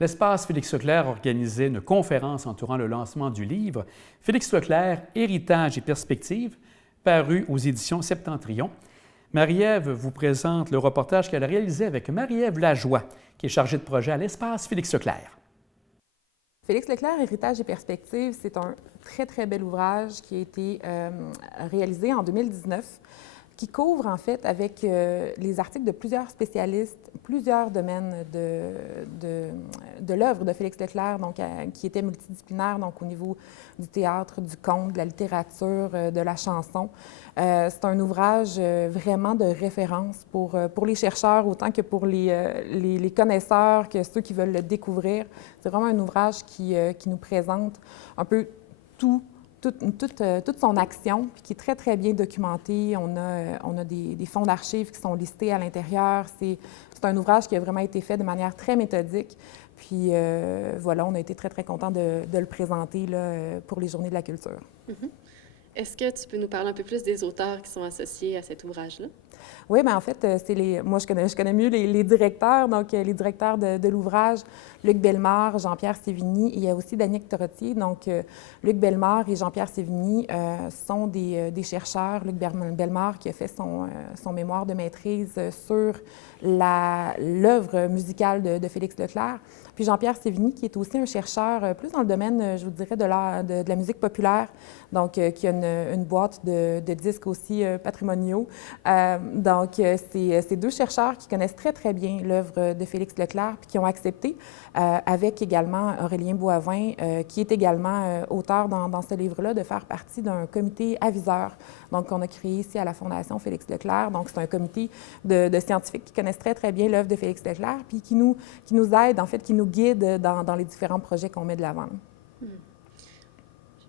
L'Espace Félix Leclerc organisait une conférence entourant le lancement du livre Félix Leclerc, Héritage et perspectives, paru aux éditions Septentrion. Marie-Ève vous présente le reportage qu'elle a réalisé avec Marie-Ève Lajoie, qui est chargée de projet à l'Espace Félix Leclerc. Félix Leclerc, Héritage et perspectives, c'est un très, très bel ouvrage qui a été réalisé en 2019, qui couvre en fait avec les articles de plusieurs spécialistes, plusieurs domaines de l'œuvre de Félix Leclerc, donc, qui était multidisciplinaire, donc au niveau du théâtre, du conte, de la littérature, de la chanson. C'est un ouvrage vraiment de référence pour les chercheurs autant que pour les connaisseurs, que ceux qui veulent le découvrir. C'est vraiment un ouvrage qui nous présente un peu toute son action, puis qui est très, très bien documentée. On a des fonds d'archives qui sont listés à l'intérieur. C'est un ouvrage qui a vraiment été fait de manière très méthodique. Puis voilà, on a été très, très contents de le présenter là, pour les Journées de la culture. Mm-hmm. Est-ce que tu peux nous parler un peu plus des auteurs qui sont associés à cet ouvrage-là? Oui, bien en fait, moi, je connais mieux les directeurs, donc les directeurs de l'ouvrage, Luc Bellemare, Jean-Pierre Sévigny, et il y a aussi Danick Torottier. Donc, Luc Bellemare et Jean-Pierre Sévigny sont des chercheurs. Luc Bellemare qui a fait son mémoire de maîtrise sur l'œuvre musicale de Félix Leclerc. Puis Jean-Pierre Sévigny, qui est aussi un chercheur plus dans le domaine, je vous dirais, de la musique populaire, donc qui a une boîte de disques aussi patrimoniaux. Donc, c'est deux chercheurs qui connaissent très, très bien l'œuvre de Félix Leclerc, puis qui ont accepté, avec également Aurélien Boivin, qui est également auteur dans ce livre-là, de faire partie d'un comité aviseur. Donc, on a créé ici à la Fondation Félix Leclerc. Donc, c'est un comité de scientifiques qui connaissent très, très bien l'œuvre de Félix Leclerc, puis qui nous aident, en fait, qui nous guident dans les différents projets qu'on met de l'avant.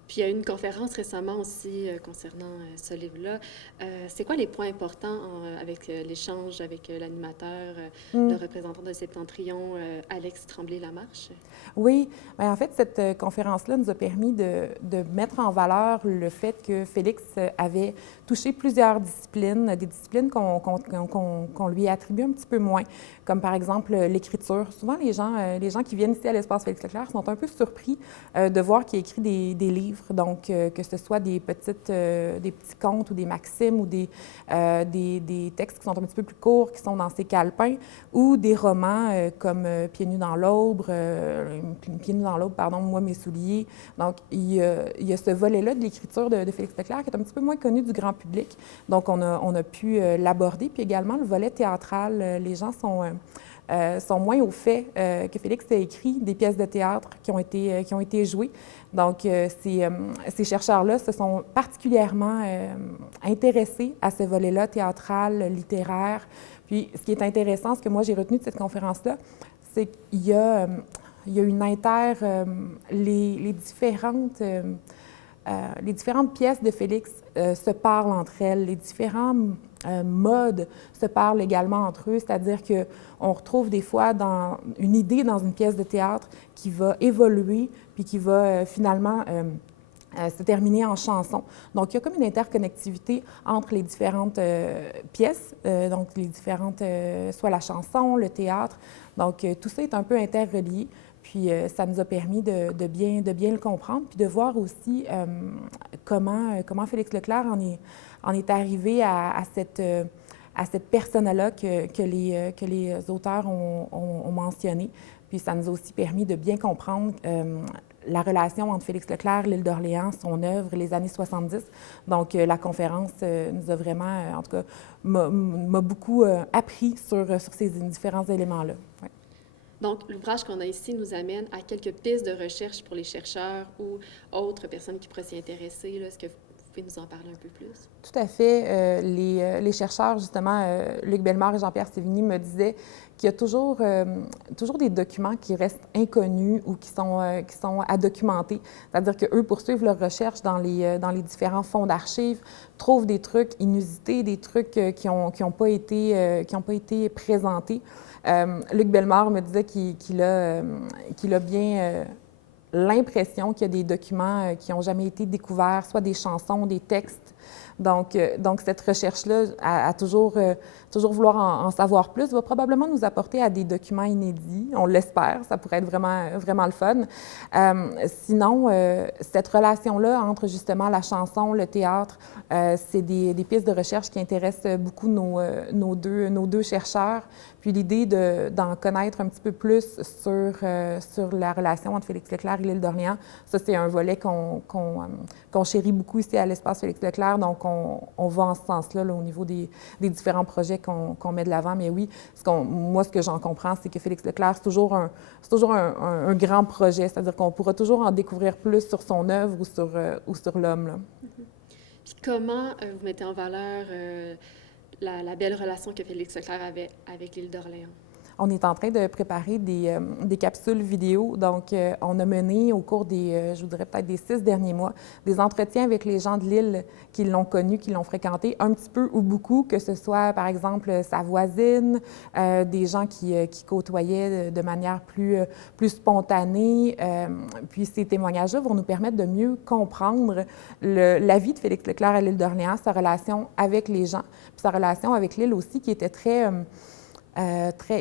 Puis il y a eu une conférence récemment aussi concernant ce livre-là. C'est quoi les points importants avec l'échange avec l'animateur, le représentant de Septentrion, Alex Tremblay-Lamarche? Oui, bien, en fait, cette conférence-là nous a permis de mettre en valeur le fait que Félix avait touché plusieurs disciplines, des disciplines qu'on lui attribue un petit peu moins, comme par exemple l'écriture. Souvent, les gens qui viennent ici à l'Espace Félix Leclerc sont un peu surpris de voir qu'il écrit des livres, donc que ce soit des petits contes ou des maximes ou des textes qui sont un petit peu plus courts, qui sont dans ses calepins, ou des romans comme Pieds nus dans l'aube, Moi, mes souliers. Donc, il y a ce volet-là de l'écriture de Félix Leclerc qui est un petit peu moins connu du grand public. Donc, on a pu l'aborder. Puis également, le volet théâtral, les gens sont moins au fait que Félix a écrit des pièces de théâtre qui ont été jouées. Donc, ces chercheurs-là se sont particulièrement intéressés à ce volet-là théâtral, littéraire. Puis, ce qui est intéressant, ce que moi j'ai retenu de cette conférence-là, c'est qu'il y a une les différentes pièces de Félix se parlent entre elles, les différents modes se parlent également entre eux, c'est-à-dire qu'on retrouve des fois une idée dans une pièce de théâtre qui va évoluer puis qui va finalement se terminer en chanson. Donc, il y a comme une interconnectivité entre les différentes pièces, donc les différentes, soit la chanson, le théâtre. Donc, tout ça est un peu interrelié. Puis, ça nous a permis de bien le comprendre, puis de voir aussi comment Félix Leclerc en est arrivé à cette persona-là que les auteurs ont mentionné. Puis, ça nous a aussi permis de bien comprendre la relation entre Félix Leclerc, l'île d'Orléans, son œuvre, les années 70. Donc, la conférence nous a vraiment, en tout cas, m'a beaucoup appris sur ces différents éléments-là. Ouais. Donc, l'ouvrage qu'on a ici nous amène à quelques pistes de recherche pour les chercheurs ou autres personnes qui pourraient s'y intéresser. Est-ce que vous pouvez nous en parler un peu plus? Tout à fait. Les chercheurs, justement, Luc Bellemare et Jean-Pierre Sévigny me disaient qu'il y a toujours des documents qui restent inconnus ou qui sont à documenter. C'est-à-dire qu'eux poursuivent leurs recherches dans les différents fonds d'archives, trouvent des trucs inusités, des trucs qui n'ont pas été présentés. Luc Bellemare me disait qu'il a bien l'impression qu'il y a des documents qui n'ont jamais été découverts, soit des chansons, des textes Donc cette recherche-là, à toujours vouloir en savoir plus, va probablement nous apporter à des documents inédits. On l'espère, ça pourrait être vraiment le fun. Sinon, cette relation-là entre justement la chanson, le théâtre, c'est des pistes de recherche qui intéressent beaucoup nos deux chercheurs. Puis l'idée d'en connaître un petit peu plus sur la relation entre Félix Leclerc et l'île d'Orléans, ça, c'est un volet qu'on chérit beaucoup ici à l'Espace Félix Leclerc. Donc, on va en ce sens-là là, au niveau des différents projets qu'on met de l'avant. Mais oui, moi, ce que j'en comprends, c'est que Félix Leclerc, c'est toujours un grand projet. C'est-à-dire qu'on pourra toujours en découvrir plus sur son œuvre ou sur l'homme. Là. Puis comment vous mettez en valeur la belle relation que Félix Leclerc avait avec l'île d'Orléans? On est en train de préparer des capsules vidéo. Donc, on a mené au cours je vous dirais peut-être des 6 derniers mois, des entretiens avec les gens de l'île qui l'ont connu, qui l'ont fréquenté, un petit peu ou beaucoup, que ce soit, par exemple, sa voisine, des gens qui côtoyaient de manière plus spontanée. Puis ces témoignages-là vont nous permettre de mieux comprendre la vie de Félix Leclerc à l'île d'Orléans, sa relation avec les gens, puis sa relation avec l'île aussi, qui était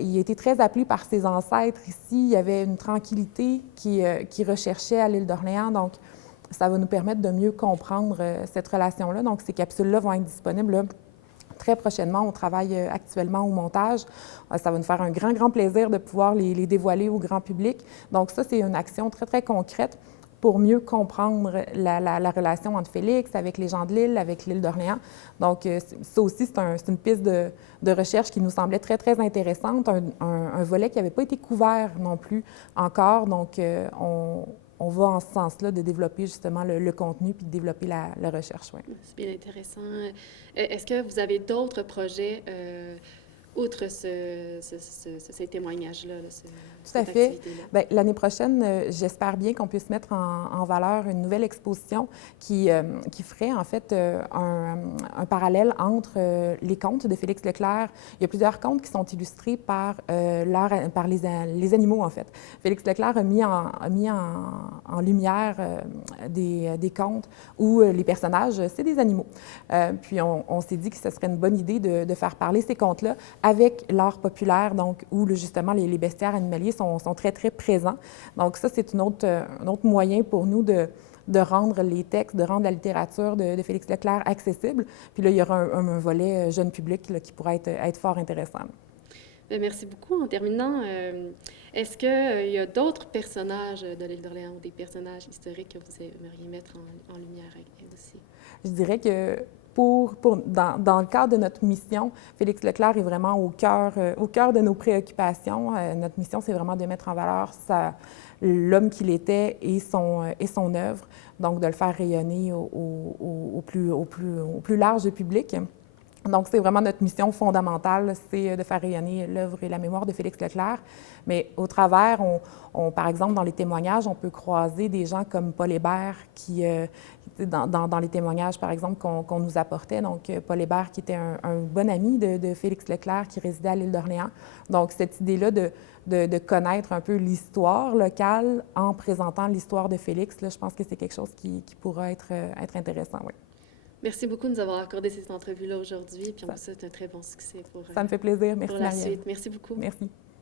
il était très appelé par ses ancêtres ici. Il y avait une tranquillité qui recherchait à l'île d'Orléans. Donc, ça va nous permettre de mieux comprendre cette relation-là. Donc, ces capsules-là vont être disponibles là, très prochainement. On travaille actuellement au montage. Ça va nous faire un grand plaisir de pouvoir les dévoiler au grand public. Donc, ça, c'est une action très concrète pour mieux comprendre la relation entre Félix avec les gens de l'île, avec l'île d'Orléans. Donc, ça aussi, c'est une piste de recherche qui nous semblait très intéressante, un volet qui n'avait pas été couvert non plus encore. Donc, on va en ce sens-là de développer justement le contenu puis de développer la recherche. Ouais. C'est bien intéressant. Est-ce que vous avez d'autres projets outre ces témoignages-là, tout à fait. Bien, l'année prochaine, j'espère bien qu'on puisse mettre en valeur une nouvelle exposition qui ferait en fait un parallèle entre les contes de Félix Leclerc. Il y a plusieurs contes qui sont illustrés par les animaux, en fait. Félix Leclerc a mis en lumière des contes où les personnages, c'est des animaux. Puis on s'est dit que ce serait une bonne idée de faire parler ces contes-là avec l'art populaire, donc où justement les bestiaires animaliers sont très présents. Donc ça, c'est un autre moyen pour nous de rendre les textes, de rendre la littérature de Félix Leclerc accessible. Puis là, il y aura un volet jeune public là, qui pourrait être fort intéressant. Bien, merci beaucoup. En terminant, est-ce qu'il y a d'autres personnages de l'île d'Orléans ou des personnages historiques que vous aimeriez mettre en lumière aussi? Je dirais que dans le cadre de notre mission, Félix Leclerc est vraiment au cœur de nos préoccupations. Notre mission, c'est vraiment de mettre en valeur l'homme qu'il était et son œuvre, donc de le faire rayonner au plus large public. Donc, c'est vraiment notre mission fondamentale, c'est de faire rayonner l'œuvre et la mémoire de Félix Leclerc. Mais au travers, par exemple, dans les témoignages, on peut croiser des gens comme Paul Hébert qui, dans les témoignages, par exemple, qu'on nous apportait. Donc, Paul Hébert qui était un bon ami de Félix Leclerc qui résidait à l'île d'Orléans. Donc, cette idée-là de connaître un peu l'histoire locale en présentant l'histoire de Félix, là, je pense que c'est quelque chose qui pourra être intéressant, oui. Merci beaucoup de nous avoir accordé cette entrevue-là aujourd'hui. Puis on vous souhaite un très bon succès pour ça me fait plaisir. Merci, pour la Marielle. suite. Merci beaucoup. Merci.